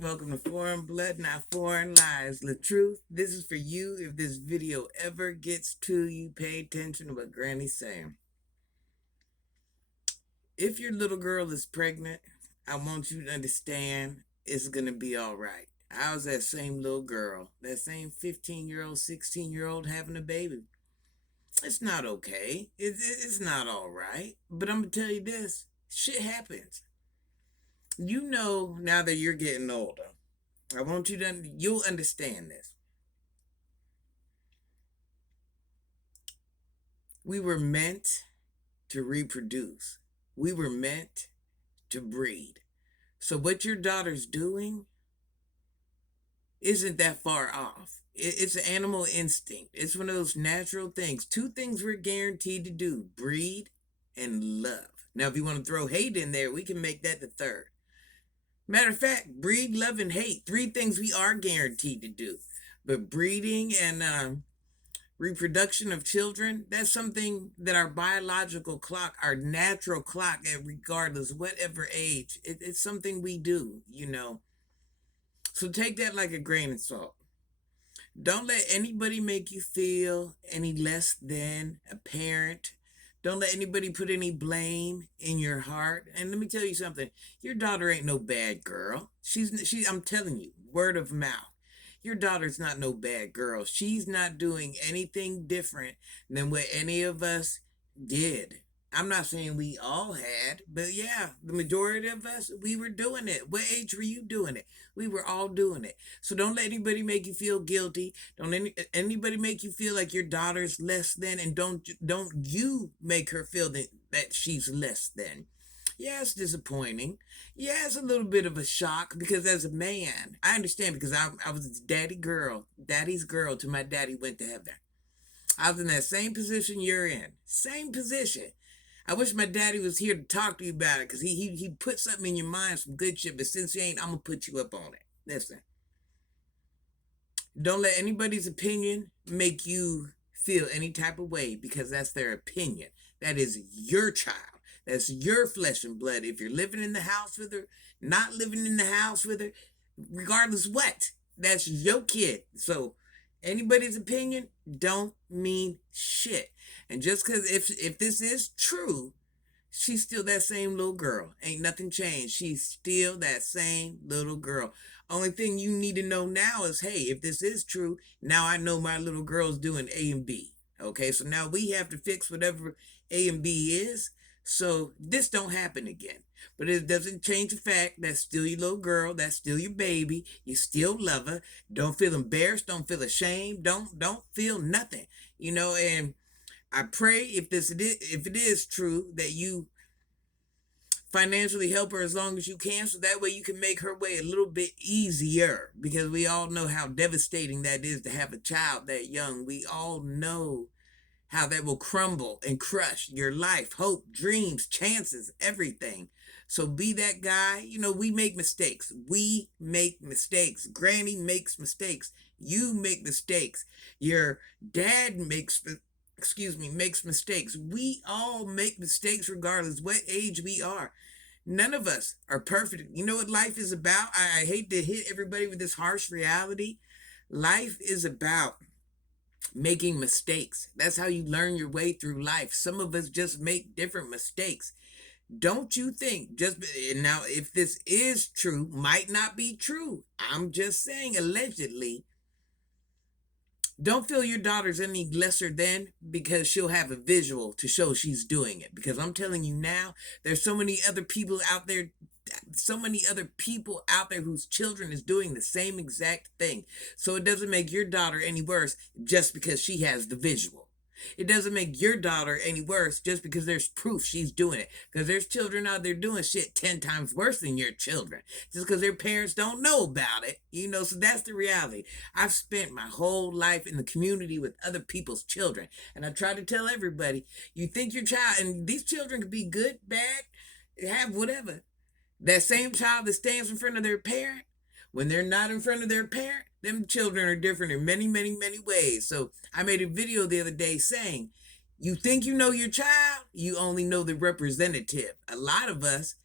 Welcome to Foreign Blood, Not Foreign Lies. Latruth, this is for you. If this video ever gets to you, pay attention to what Granny's saying. If your little girl is pregnant, I want you to understand it's going to be all right. I was that same little girl, that same 15-year-old, 16-year-old having a baby. It's not okay. It's not all right. But I'm going to tell you this shit happens. You know, now that you're getting older, I want you to, you'll understand this. We were meant to reproduce. We were meant to breed. So what your daughter's doing isn't that far off. It's an animal instinct. It's one of those natural things. Two things we're guaranteed to do: breed and love. Now, if you want to throw hate in there, we can make that the third. Matter of fact, breed, love, and hate. Three things we are guaranteed to do. But breeding and reproduction of children, that's something that our biological clock, our natural clock, regardless whatever age, it's something we do. So take that like a grain of salt. Don't let anybody make you feel any less than a parent. Don't let anybody put any blame in your heart. And let me tell you something, your daughter ain't no bad girl. I'm telling you, word of mouth, your daughter's not no bad girl. She's not doing anything different than what any of us did. I'm not saying we all had, but yeah, the majority of us, we were doing it. What age were you doing it? We were all doing it. So don't let anybody make you feel guilty. Don't anybody make you feel like your daughter's less than, and don't you make her feel that she's less than. Yeah, it's disappointing. Yeah, it's a little bit of a shock because as a man, I understand because I was daddy's girl till my daddy went to heaven. I was in that same position you're in. Same position. I wish my daddy was here to talk to you about it because he put something in your mind, some good shit, but since he ain't, I'm going to put you up on it. Listen, don't let anybody's opinion make you feel any type of way because that's their opinion. That is your child. That's your flesh and blood. If you're living in the house with her, not living in the house with her, regardless what, that's your kid. So anybody's opinion don't mean shit. And just because if this is true, she's still that same little girl. Ain't nothing changed. She's still that same little girl. Only thing you need to know now is, hey, if this is true, now I know my little girl's doing A and B. Okay, so now we have to fix whatever A and B is so this don't happen again. But it doesn't change the fact that's still your little girl, that's still your baby. You still love her. Don't feel embarrassed, don't feel ashamed, don't feel nothing. And I pray if it is true that you financially help her as long as you can so that way you can make her way a little bit easier because we all know how devastating that is to have a child that young. We all know how that will crumble and crush your life, hope, dreams, chances, everything. So be that guy. We make mistakes. We make mistakes. Granny makes mistakes. You make mistakes. Your dad makes mistakes. We all make mistakes regardless what age we are. None of us are perfect. You know what life is about? I hate to hit everybody with this harsh reality. Life is about making mistakes. That's how you learn your way through life. Some of us just make different mistakes. Don't you think just now, if this is true, might not be true. I'm just saying allegedly. Don't feel your daughter's any lesser than because she'll have a visual to show she's doing it. Because I'm telling you now, there's so many other people out there whose children is doing the same exact thing. So it doesn't make your daughter any worse just because she has the visual. It doesn't make your daughter any worse just because there's proof she's doing it. Because there's children out there doing shit 10 times worse than your children. Just because their parents don't know about it. So that's the reality. I've spent my whole life in the community with other people's children. And I try to tell everybody, you think your child, and these children could be good, bad, have whatever. That same child that stands in front of their parent, when they're not in front of their parent, them children are different in many, many, many ways. So I made a video the other day saying, you think you know your child, you only know the representative. A lot of us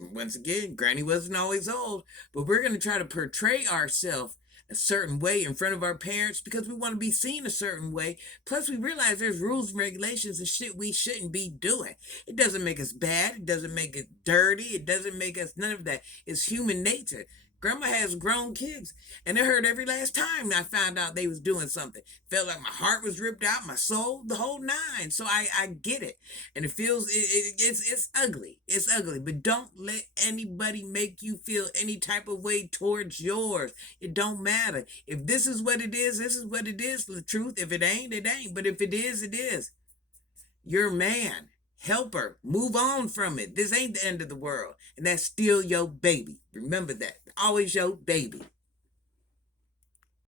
Once again, Granny wasn't always old, but we're going to try to portray ourselves a certain way in front of our parents because we want to be seen a certain way. Plus, we realize there's rules and regulations and shit we shouldn't be doing. It doesn't make us bad. It doesn't make us dirty. It doesn't make us none of that. It's human nature. Grandma has grown kids, and it hurt every last time I found out they was doing something. Felt like my heart was ripped out, my soul, the whole nine. So I get it, and it feels it's ugly. It's ugly, but don't let anybody make you feel any type of way towards yours. It don't matter if this is what it is. This is what it is. The truth. If it ain't, it ain't. But if it is, it is. You're a man. Help her. Move on from it. This ain't the end of the world. And that's still your baby. Remember that. Always your baby.